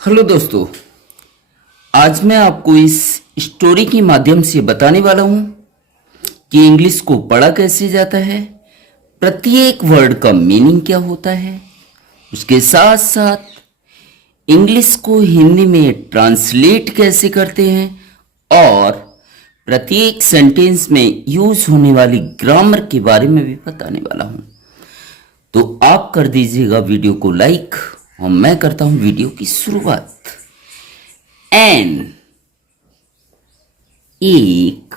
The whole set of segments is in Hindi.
हेलो दोस्तों, आज मैं आपको इस स्टोरी के माध्यम से बताने वाला हूं कि इंग्लिश को पढ़ा कैसे जाता है, प्रत्येक वर्ड का मीनिंग क्या होता है, उसके साथ साथ इंग्लिश को हिंदी में ट्रांसलेट कैसे करते हैं और प्रत्येक सेंटेंस में यूज होने वाली ग्रामर के बारे में भी बताने वाला हूं। तो आप कर दीजिएगा वीडियो को लाइक और मैं करता हूं वीडियो की शुरुआत। एन एक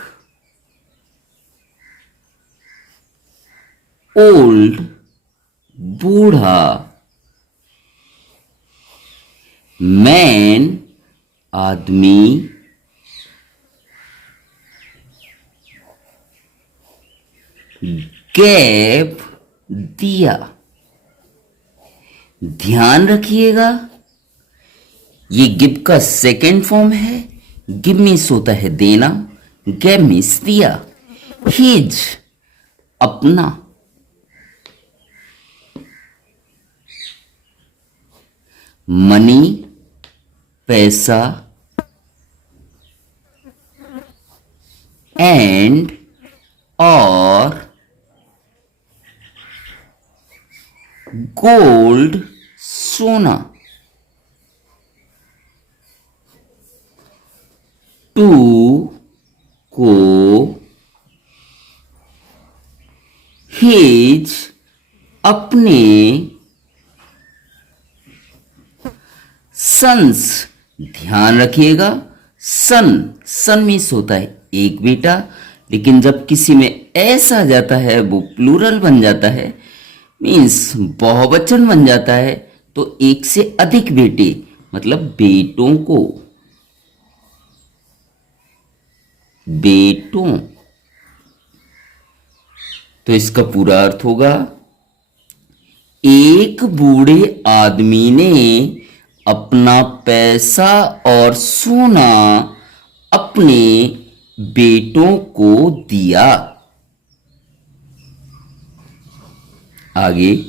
ओल्ड बूढ़ा, मैन आदमी, गैप दिया। ध्यान रखिएगा, ये गिव का सेकेंड फॉर्म है। गिव मीन्स होता है देना, गैप मीन्स दिया। हिज अपना, मनी पैसा, एंड और गोल्ड सोना। टू को हिज अपने, सन्स ध्यान रखिएगा, सन मीन्स होता है एक बेटा, लेकिन जब किसी में एस आ जाता है वो प्लूरल बन जाता है, मीन्स बहुवचन बन जाता है। तो एक से अधिक बेटे मतलब बेटों को, बेटों। तो इसका पूरा अर्थ होगा, एक बूढ़े आदमी ने अपना पैसा और सोना अपने बेटों को दिया। आगे,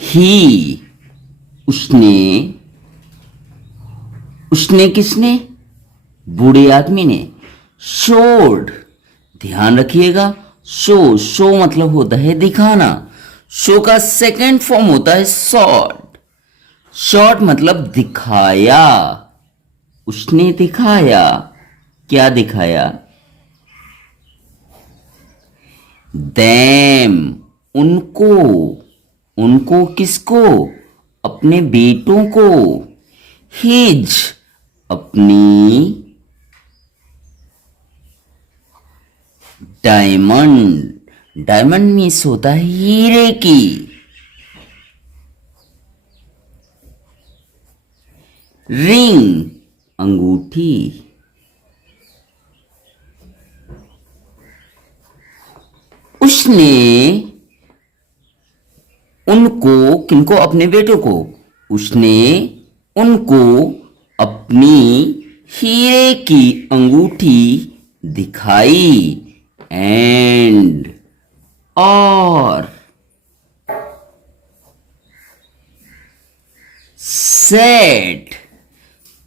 ही उसने किसने? बूढ़े आदमी ने। शोड ध्यान रखिएगा, शो मतलब होता है दिखाना। शो का सेकंड फॉर्म होता है शॉर्ट मतलब दिखाया। उसने दिखाया, क्या दिखाया? देम उनको किसको? अपने बेटों को। हिज अपनी, डायमंड मीन्स होता है हीरे की। रिंग अंगूठी। उसने उनको, किनको? अपने बेटों को। उसने उनको अपनी हीरे की अंगूठी दिखाई। एंड और सेड,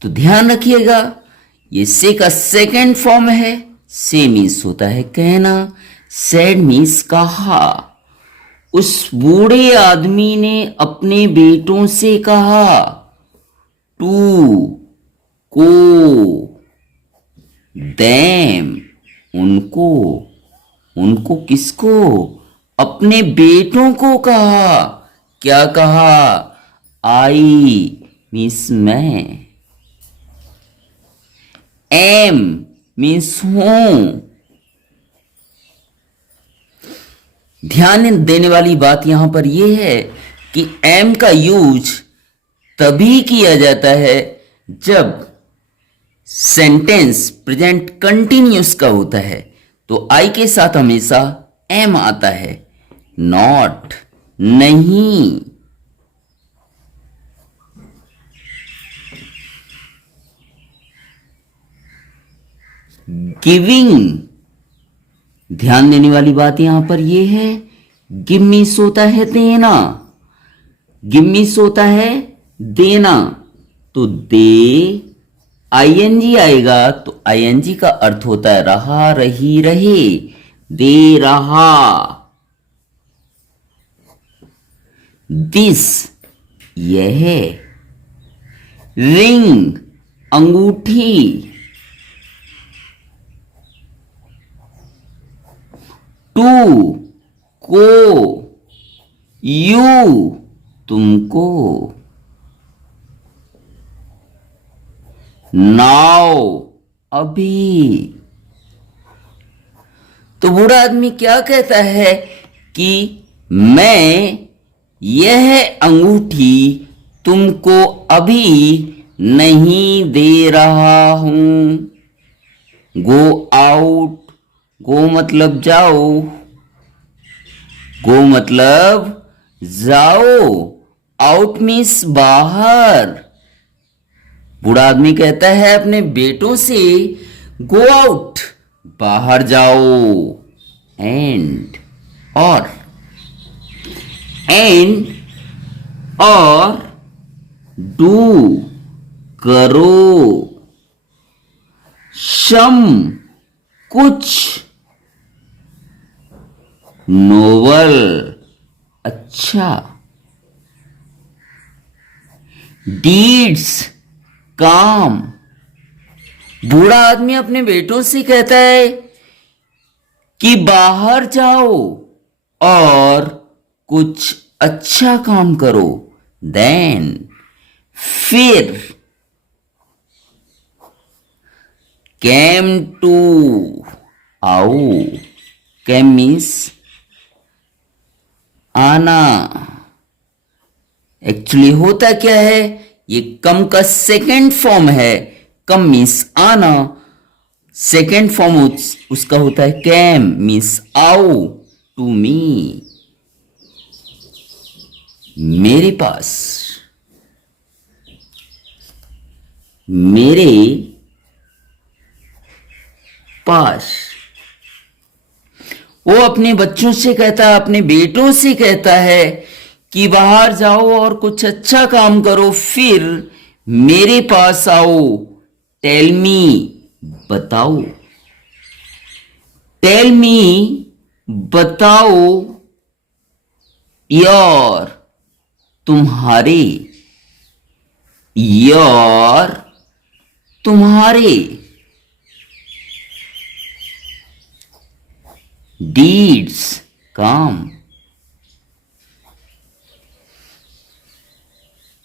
तो ध्यान रखिएगा ये से का सेकंड फॉर्म है। से मीन्स होता है कहना, सेड मीन्स कहा। उस बूढ़े आदमी ने अपने बेटों से कहा। टू को देम उनको किसको? अपने बेटों को कहा। क्या कहा? आई मीन्स मैं, एम मीन्स हूं। ध्यान देने वाली बात यहां पर यह है कि एम का यूज तभी किया जाता है जब सेंटेंस प्रेजेंट कंटिन्यूअस का होता है, तो आई के साथ हमेशा एम आता है, नॉट नहीं। गिविंग, ध्यान देने वाली बात यहां पर यह है, गिव मीन्स होता है देना, गिव मीन्स होता है देना, तो दे आईएनजी आएगा, तो आईएनजी का अर्थ होता है रहा, रही, रहे, दे रहा। दिस, यह। रिंग, अंगूठी। टू, को। यू, तुमको। नाउ, अभी। तो बूढ़ा आदमी क्या कहता है कि मैं यह अंगूठी तुमको अभी नहीं दे रहा हूं। गो आउट, गो मतलब जाओ, गो मतलब जाओ, आउट मीन्स बाहर। बूढ़ा आदमी कहता है अपने बेटों से गो आउट, बाहर जाओ। एंड, और डू, करो। सम, कुछ। नोवल, अच्छा। डीड्स, काम। बूढ़ा आदमी अपने बेटों से कहता है कि बाहर जाओ और कुछ अच्छा काम करो। देन, फिर। केम टू, आओ। केम मीन्स आना। एक्चुअली होता क्या है, ये कम का सेकेंड फॉर्म है। कम मीन्स आना, सेकेंड फॉर्म उसका होता है कैम मीन्स आओ टू मी, मेरे पास, मेरे पास। वो अपने बच्चों से कहता है, अपने बेटों से कहता है कि बाहर जाओ और कुछ अच्छा काम करो, फिर मेरे पास आओ। टेल मी, बताओ। टेल मी, बताओ। योर, तुम्हारे। योर, तुम्हारे। डीड्स, काम।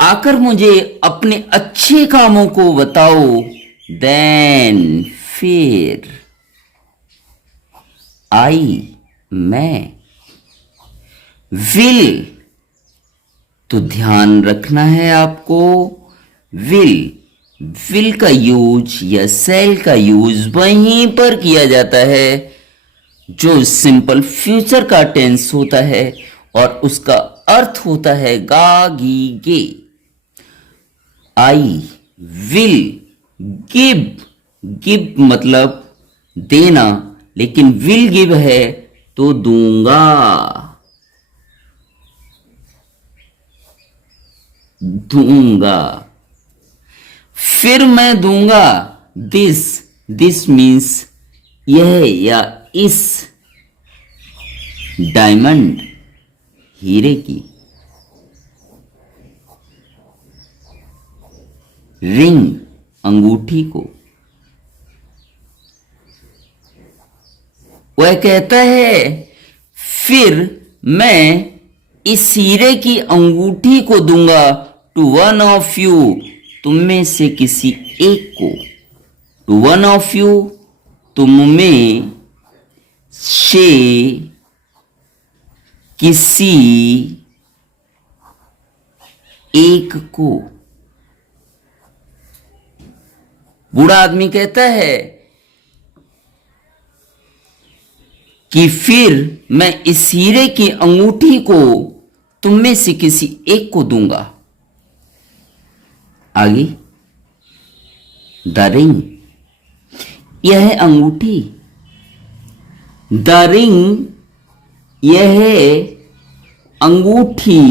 आकर मुझे अपने अच्छे कामों को बताओ। देन, फिर। आई, मैं। विल, तो ध्यान रखना है आपको, विल का यूज या सेल का यूज वहीं पर किया जाता है जो सिंपल फ्यूचर का टेंस होता है और उसका अर्थ होता है गा गी गे। आई विल गिव, गिव मतलब देना, लेकिन विल गिव है तो दूंगा, दूंगा। फिर मैं दूंगा, दिस मीन्स यह या इस डायमंड, हीरे की। रिंग, अंगूठी को। वह कहता है फिर मैं इस हीरे की अंगूठी को दूंगा टू वन ऑफ यू, तुम में से किसी एक को। टू वन ऑफ यू, तुम में से किसी एक को। बूढ़ा आदमी कहता है कि फिर मैं इस हीरे की अंगूठी को तुम में से किसी एक को दूंगा। आगे, द रिंग, यह अंगूठी। द रिंग, यह अंगूठी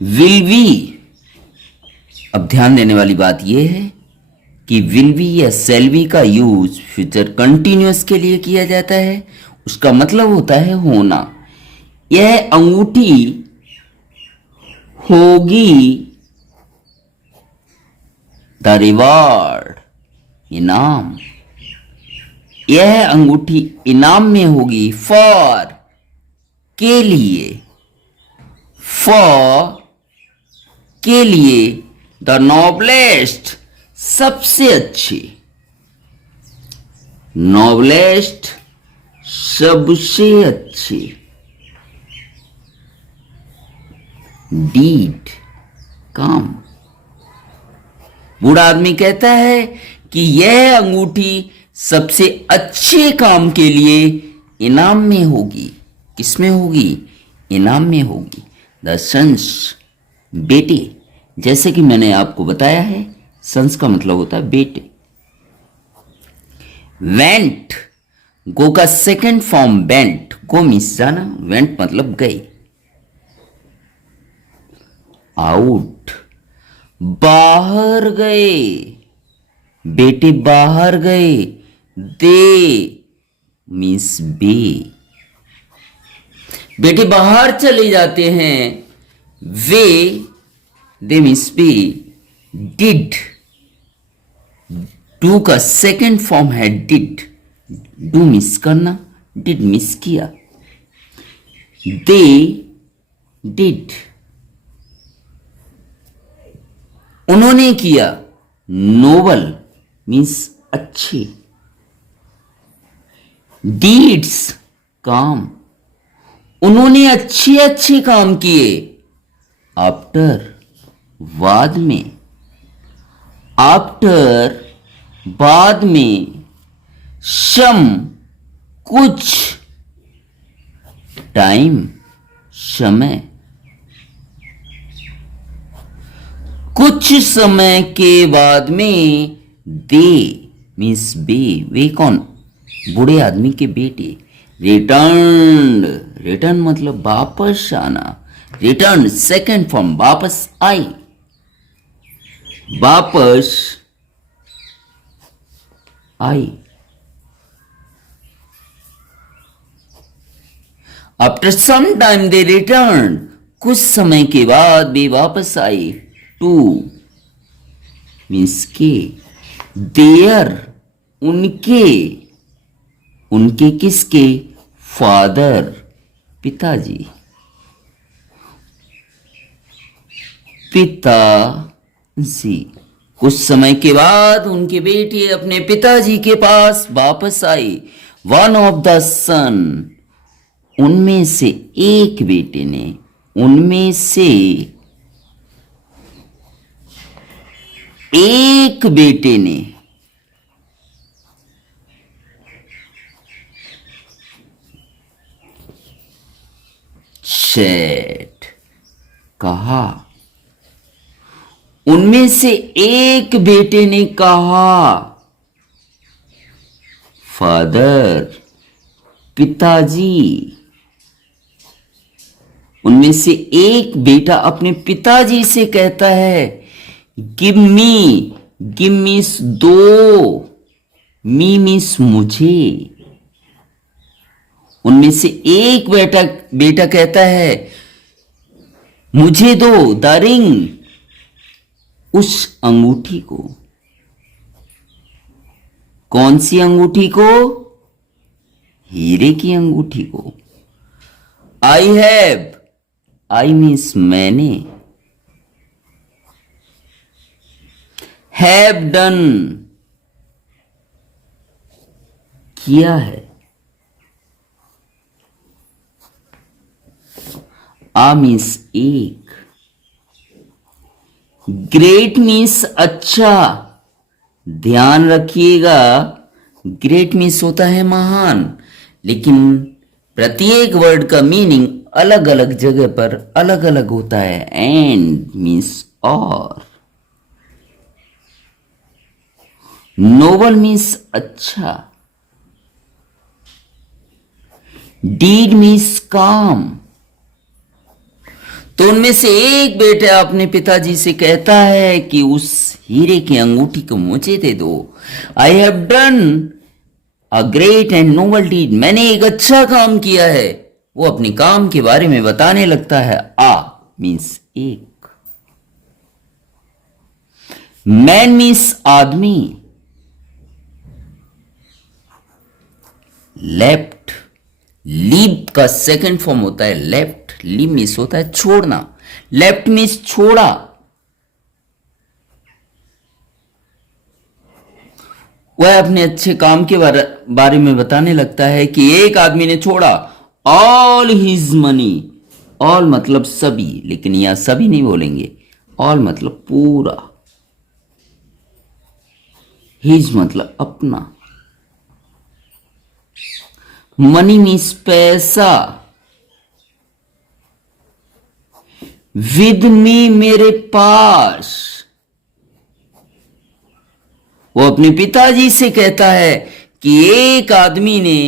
विल वी, अब ध्यान देने वाली बात यह है कि विल वी या सेल वी का यूज फ्यूचर कंटिन्यूअस के लिए किया जाता है। उसका मतलब होता है होना। यह अंगूठी होगी द रिवार्ड, इनाम। यह अंगूठी इनाम में होगी फॉर, के लिए, फॉर के लिए, द नोबलेस्ट, सबसे अच्छे, नोबलेस्ट सबसे अच्छे, डीड काम। बूढ़ा आदमी कहता है कि यह अंगूठी सबसे अच्छे काम के लिए इनाम में होगी। किसमें होगी? इनाम में होगी। द सन्स, बेटे। जैसे कि मैंने आपको बताया है, सन्स का मतलब होता है बेटे। वेंट, गो का सेकेंड फॉर्म वेंट। गो मीन्स जाना, वेंट मतलब गए। आउट, बाहर गए, बेटे बाहर गए। दे मीन्स बे, बेटे बाहर चले जाते हैं। वे, दे मीन्स बे। डिड, डू का सेकेंड फॉर्म है डिड। डू मिस करना, डिड मिस किया। दे डिड, उन्होंने किया। नोबल मीन्स अच्छे। डीड्स काम, उन्होंने अच्छे अच्छे काम किए। आफ्टर बाद में, आफ्टर बाद में। सम कुछ, टाइम समय। कुछ समय के बाद में। दे मीन्स बे, वे कौन? बूढ़े आदमी के बेटे। रिटर्न, रिटर्न मतलब वापस आना। रिटर्न सेकेंड फॉर्म, वापस आई, वापस आई। आफ्टर सम टाइम दे रिटर्न, कुछ समय के बाद वे वापस आई। टू मीन्स के। देयर, उनके, उनके किसके? फादर, पिताजी। पिताजी, कुछ समय के बाद उनके बेटे अपने पिताजी के पास वापस आई। वन ऑफ द सन, उनमें से एक बेटे ने, उनमें से एक बेटे ने। सेड, कहा, उनमें से एक बेटे ने कहा। फादर, पिताजी, उनमें से एक बेटा अपने पिताजी से कहता है गिव मी, गिव मीन्स दो, मी मीन्स मुझे। उनमें से एक बेटा कहता है मुझे दो द रिंग, उस अंगूठी को। कौन सी अंगूठी को? हीरे की अंगूठी को। आई हैव, आई मीन्स मैंने। हैव डन, किया है। आ मीन्स एक। ग्रेट मीन्स अच्छा। ध्यान रखिएगा, ग्रेट मीन्स होता है महान, लेकिन प्रत्येक वर्ड का मीनिंग अलग अलग जगह पर अलग अलग होता है। एंड मीन्स और। नोबल मीन्स अच्छा। डीड मीन्स काम। तो उनमें से एक बेटा अपने पिताजी से कहता है कि उस हीरे की अंगूठी को मुझे दे दो। I have done a great and noble deed, मैंने एक अच्छा काम किया है। वो अपने काम के बारे में बताने लगता है। आ मीन्स एक, मैन मीन्स आदमी, लेफ्ट, लीव का सेकंड फॉर्म होता है लेफ्ट, लीव मीन्स होता है छोड़ना, लेफ्ट मीन्स छोड़ा। वह अपने अच्छे काम के बारे में बताने लगता है कि एक आदमी ने छोड़ा ऑल हिज मनी, ऑल मतलब सभी, लेकिन यहां सभी नहीं बोलेंगे, ऑल मतलब पूरा, हिज मतलब अपना, मनी मीन्स पैसा, विद मी मेरे पास। वो अपने पिताजी से कहता है कि एक आदमी ने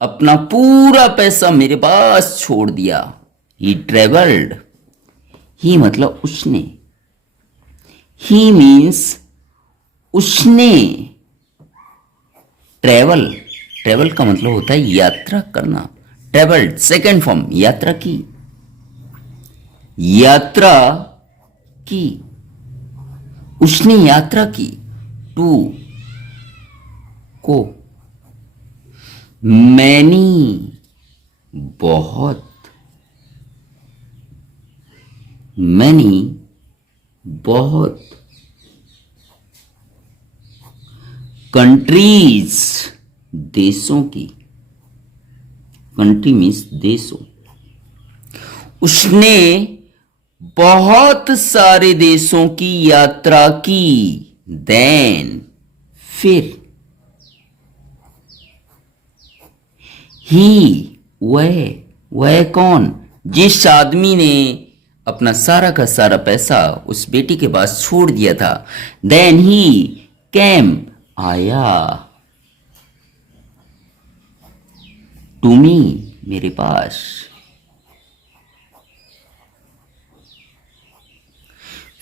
अपना पूरा पैसा मेरे पास छोड़ दिया। ही ट्रेवल्ड, ही मतलब उसने, ही मीन्स उसने, ट्रेवल, ट्रेवल का मतलब होता है यात्रा करना, ट्रेवल्ड सेकेंड फॉर्म यात्रा की, यात्रा की, उसने यात्रा की, टू को, मैनी बहुत, मैनी बहुत, कंट्रीज देशों की, कंट्री मीन्स देशों, उसने बहुत सारे देशों की यात्रा की, देन फिर, ही वह कौन, जिस आदमी ने अपना सारा का सारा पैसा उस बेटी के पास छोड़ दिया था, देन ही कैम आया, टू मी मेरे पास,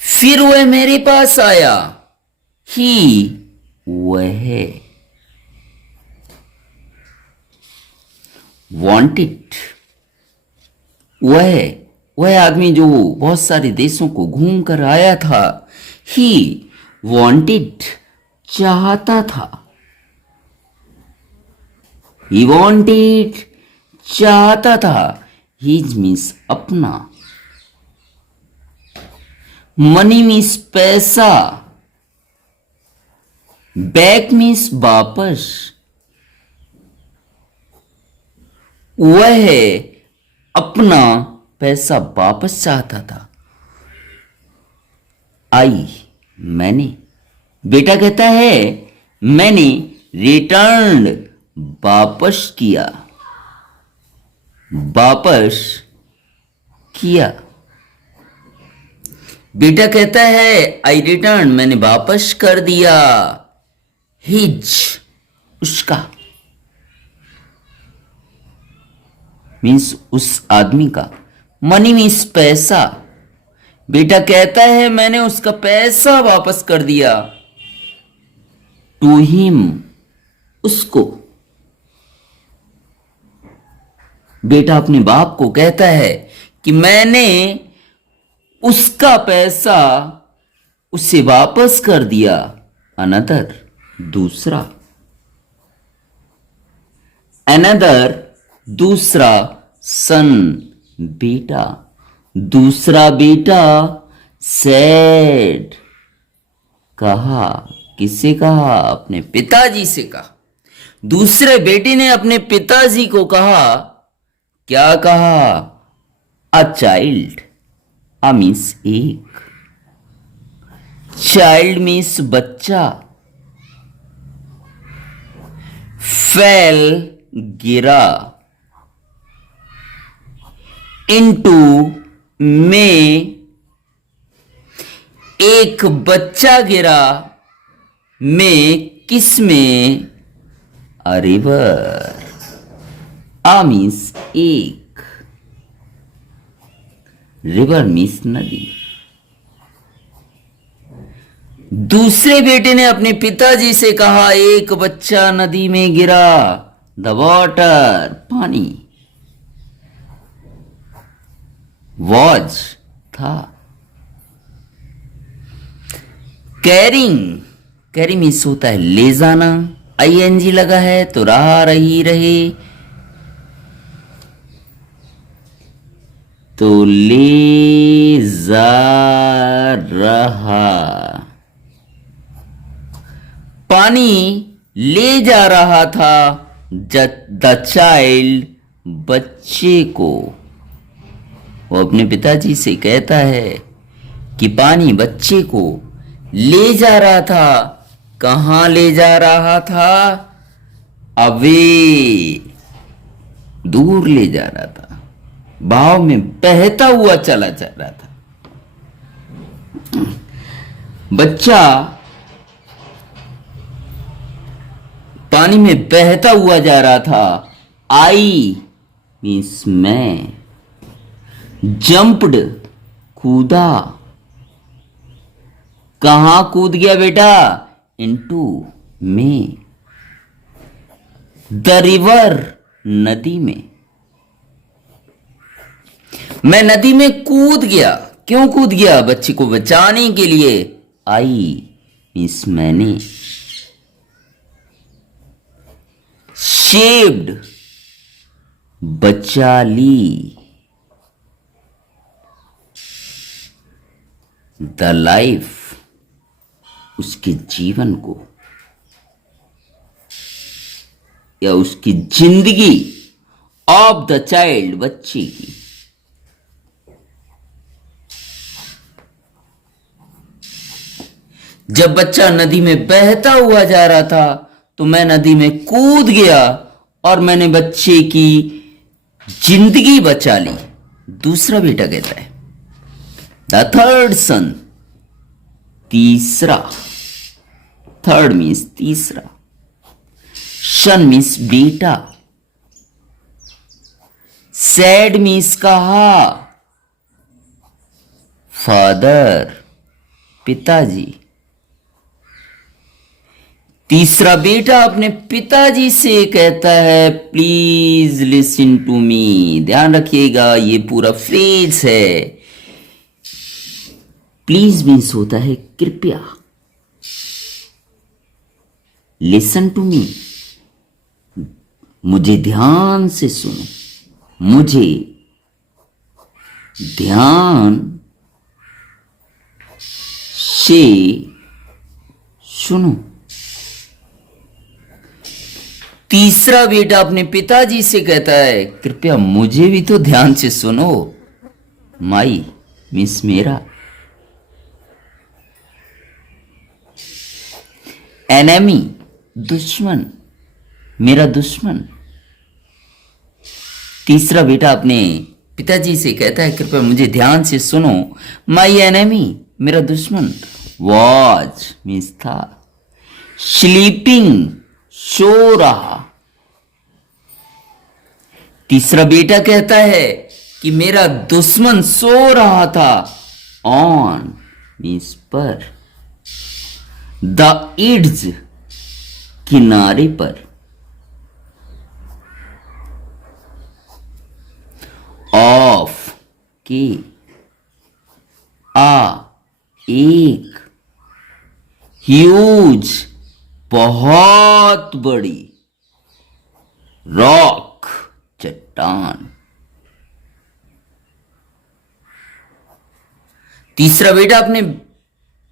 फिर वह मेरे पास आया, ही वह, वांटेड वह आदमी जो बहुत सारे देशों को घूम कर आया था, ही वांटेड चाहता था, ही वांटेड चाहता था, हिज मीन्स अपना, मनी मीन्स पैसा, बैक मीन्स वापस, वह अपना पैसा वापस चाहता था, आई मैंने, बेटा कहता है मैंने रिटर्न वापस किया, वापस किया, बेटा कहता है आई रिटर्न मैंने वापस कर दिया, हिज उसका, मीन्स उस आदमी का, मनी मीन्स पैसा, बेटा कहता है मैंने उसका पैसा वापस कर दिया, टू हिम उसको, बेटा अपने बाप को कहता है कि मैंने उसका पैसा उसे वापस कर दिया, अनदर दूसरा, अनदर दूसरा, सन बेटा, दूसरा बेटा, सैड कहा, किससे कहा, अपने पिताजी से कहा, दूसरे बेटे ने अपने पिताजी को कहा, क्या कहा, अ चाइल्ड, अ मीन्स एक, चाइल्ड मीन्स बच्चा, फेल गिरा, इनटू में एक बच्चा गिरा, में किस में, अ रिवर, आ मीन्स एक, रिवर मीन्स नदी। दूसरे बेटे ने अपने पिताजी से कहा, एक बच्चा नदी में गिरा। द वॉटर पानी। वॉज था। कैरिंग, कैरी मीन्स होता है ले जाना। आईएनजी लगा है तो रहा, रही, रहे, तो ले जा रहा। पानी ले जा रहा था द चाइल्ड, बच्चे को। वो अपने पिताजी से कहता है कि पानी बच्चे को ले जा रहा था। कहां ले जा रहा था? अवे, दूर ले जा रहा था। बहाव में बहता हुआ चला जा रहा था। बच्चा पानी में बहता हुआ जा रहा था। आई मीन्स मैं। जंप्ड, कूदा। कहां कूद गया बेटा? इनटू, में। द रिवर, नदी में। मैं नदी में कूद गया। क्यों कूद गया? बच्चे को बचाने के लिए। आई मीन्स मैंने। शेव्ड, बचा ली। द लाइफ, उसके जीवन को या उसकी जिंदगी। ऑफ द चाइल्ड, बच्चे की। जब बच्चा नदी में बहता हुआ जा रहा था तो मैं नदी में कूद गया और मैंने बच्चे की जिंदगी बचा ली। दूसरा बेटा कहता है द थर्ड सन, तीसरा। थर्ड मीन्स तीसरा। सन मीन्स बेटा। सैड मीन्स कहा। फादर, पिताजी। तीसरा बेटा अपने पिताजी से कहता है, प्लीज लिसन टू मी। ध्यान रखिएगा ये पूरा फ्रेज है। प्लीज मीन्स होता है कृपया। लिसन टू मी, मुझे ध्यान से सुनो। मुझे ध्यान से सुनो। तीसरा बेटा अपने पिताजी से कहता है, कृपया मुझे भी तो ध्यान से सुनो। माई मीन्स मेरा। एनेमी, दुश्मन, मेरा दुश्मन। तीसरा बेटा अपने पिताजी से कहता है, कृपया मुझे ध्यान से सुनो। माई एनेमी, मेरा दुश्मन। वॉज मीन्स था। स्लीपिंग, सो रहा। तीसरा बेटा कहता है कि मेरा दुश्मन सो रहा था। ऑन मीन्स पर। द इड्स, किनारे पर। ऑफ, के। आ, एक। ह्यूज, बहुत बड़ी। रॉक, चट्टान। तीसरा बेटा अपने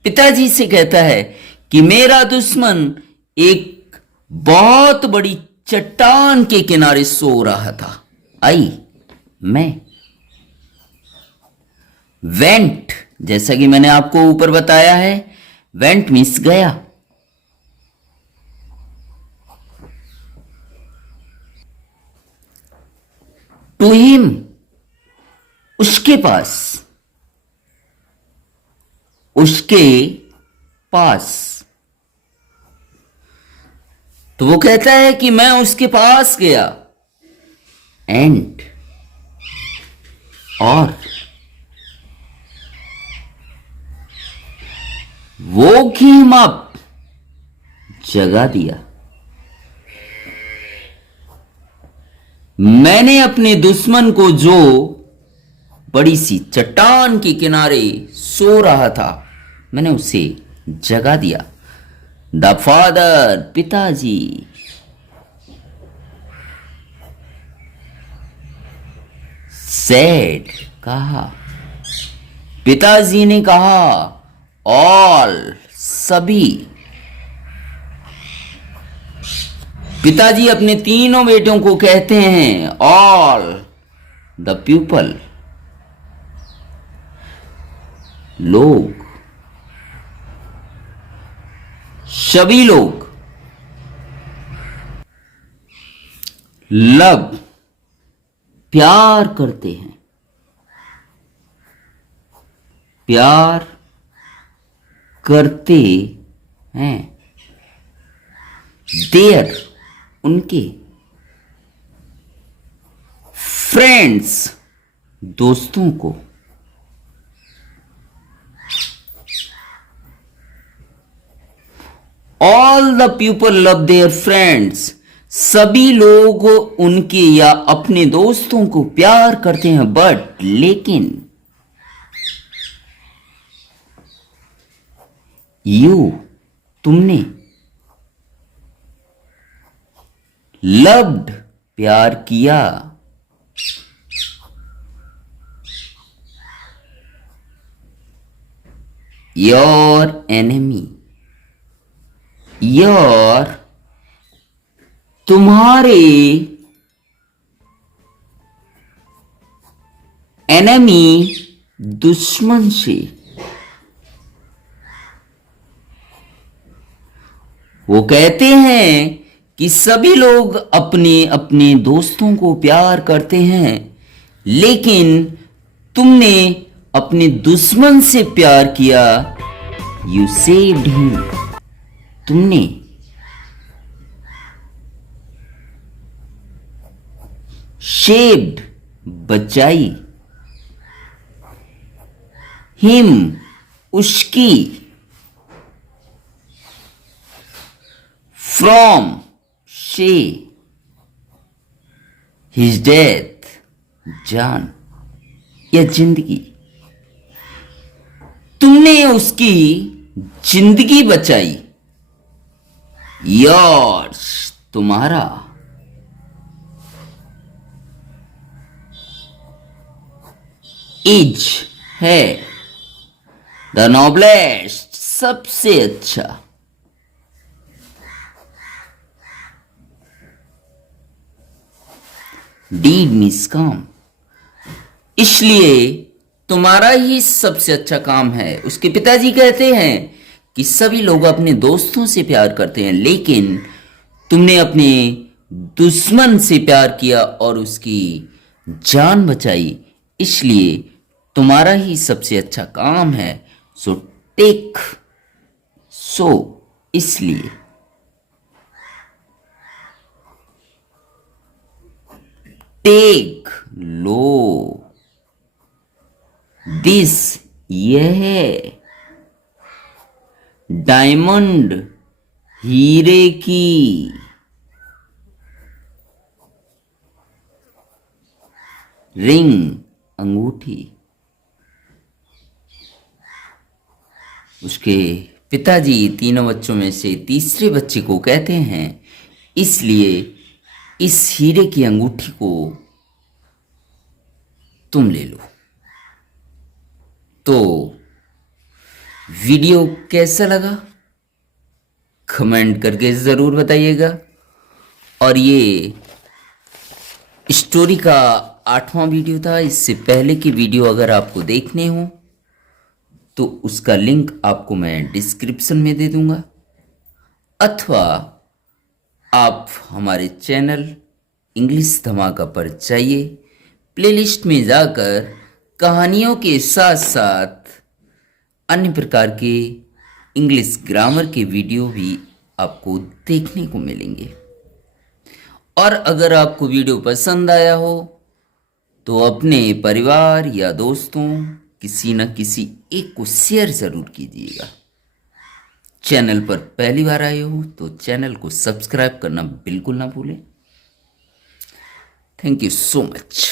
पिताजी से कहता है कि मेरा दुश्मन एक बहुत बड़ी चट्टान के किनारे सो रहा था। आई, मैं। वेंट, जैसा कि मैंने आपको ऊपर बताया है, वेंट मीन्स गया। टू हिम, उसके पास। उसके पास। तो वो कहता है कि मैं उसके पास गया। एंड, और। woke him up, जगा दिया। मैंने अपने दुश्मन को जो बड़ी सी चट्टान के किनारे सो रहा था, मैंने उसे जगा दिया। द फादर, पिताजी। सेड, कहा। पिताजी ने कहा ऑल, सभी। पिताजी अपने तीनों बेटों को कहते हैं ऑल द पीपल, लोग, सभी लोग। लव, प्यार करते हैं, प्यार करते हैं। देयर, उनके। फ्रेंड्स, दोस्तों को। All the people love their friends, सभी लोग उनके या अपने दोस्तों को प्यार करते हैं, बट लेकिन यू, तुमने। लव्ड, प्यार किया। योर एनिमी, योर, तुम्हारे। एनिमी, दुश्मन से। वो कहते हैं कि सभी लोग अपने अपने दोस्तों को प्यार करते हैं, लेकिन तुमने अपने दुश्मन से प्यार किया। यू सेव्ड हिम, तुमने। शेव्ड, बचाई। हिम, उसकी। फ्रॉम, से। हिज डेथ, जान या जिंदगी। तुमने उसकी जिंदगी बचाई। योर्स, तुम्हारा। इज, है। द नोबलेस्ट, सबसे अच्छा। डीड मीन्स काम, इसलिए तुम्हारा ही सबसे अच्छा काम है। उसके पिताजी कहते हैं कि सभी लोग अपने दोस्तों से प्यार करते हैं, लेकिन तुमने अपने दुश्मन से प्यार किया और उसकी जान बचाई, इसलिए तुम्हारा ही सबसे अच्छा काम है। सो टेक, सो, इसलिए। टेक, लो। दिस, यह। डायमंड, हीरे की। रिंग, अंगूठी। उसके पिताजी तीनों बच्चों में से तीसरे बच्चे को कहते हैं, इसलिए इस हीरे की अंगूठी को तुम ले लो। तो वीडियो कैसा लगा कमेंट करके ज़रूर बताइएगा। और ये स्टोरी का 8वां वीडियो था। इससे पहले की वीडियो अगर आपको देखने हो तो उसका लिंक आपको मैं डिस्क्रिप्शन में दे दूंगा, अथवा आप हमारे चैनल इंग्लिश धमाका पर जाइए, प्लेलिस्ट में जाकर कहानियों के साथ साथ अन्य प्रकार के इंग्लिश ग्रामर के वीडियो भी आपको देखने को मिलेंगे। और अगर आपको वीडियो पसंद आया हो तो अपने परिवार या दोस्तों किसी न किसी एक को शेयर ज़रूर कीजिएगा। चैनल पर पहली बार आए हो तो चैनल को सब्सक्राइब करना बिल्कुल ना भूलें। Thank you so much.